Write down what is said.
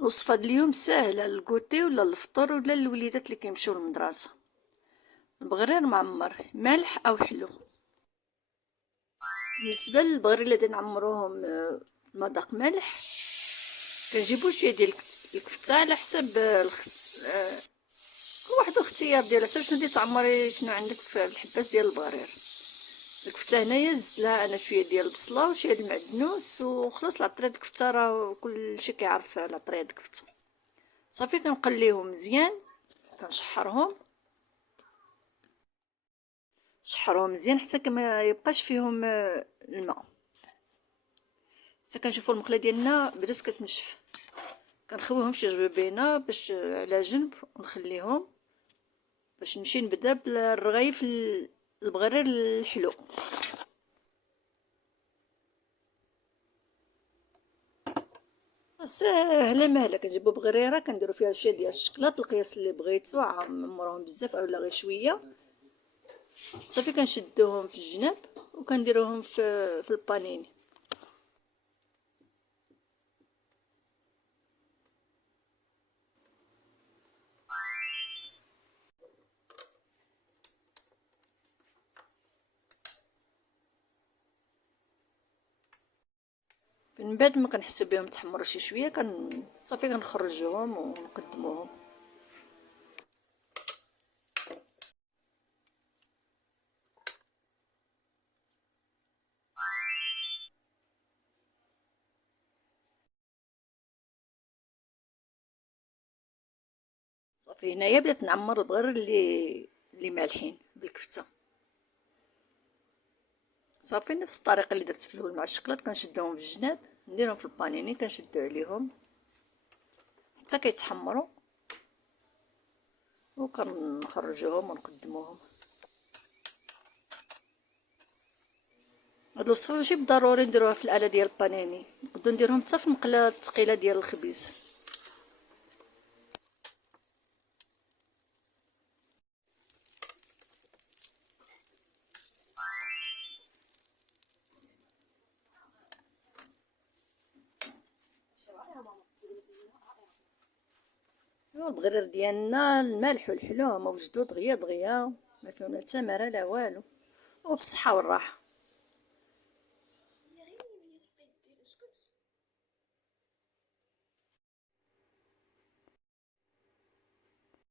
الوصفة د اليوم ساهلة للكوتي ولا الفطور ولا الوليدات اللي كيمشيو للمدرسة. البغرير معمر ملح او حلو. بالنسبة للبغرير اللي نعمروهم مذاق ملح، كنجيبو شوية ديال الكفتة على حسب كل واحد اختيار ديالها، حسب شنو تعمري شنو عندك في الحباس ديال البغرير. الكفتة هنايا زدت لها انا شوية ديال البصلة وشوية ديال المعدنوس وخلاص. العطريه د الكفتة راه كلشي كيعرف العطريه د الكفتة. صافي كنقليهم مزيان، كنشحرهم مزيان حتى ما يبقاش فيهم الماء. حتى كنشوفوا المقله ديالنا بدات كتنشف، كنخويهم شي جبيبينه باش على جنب ونخليهم باش نمشي نبدا بالرغيف البغرير الحلو. ساهله مهله، كنجيبو بغريره كنديرو فيها شي ديال الشكلاط القياس اللي بغيتو، عمروهم بزاف اولا غير شويه. صافي كنشدوهم في الجناب وكنديروهم في البانيني. من بعد ما كنحسوا بهم تحمروا شي شويه صافي كنخرجوهم ونقدموهم. صافي هنايا بدات نعمر البغر اللي مالحين بالكفته. صافي نفس الطريقه اللي درت في الاول مع الشكلاط، كنشدهم في الجناب نديرهم في البانيني، كنشدو عليهم حتى كيتحمروا وكنخرجوهم ونقدموهم. هاد الوصفه ماشي بالضروري نديروها في الاله ديال البانيني، نقدروا نديرهم حتى في المقله الثقيله ديال الخبيز. البغرير ديالنا المالح والحلو هما وجدوا دغيا دغيا، ما فيهم لا تماره لا والو، وبالصحه والراحه.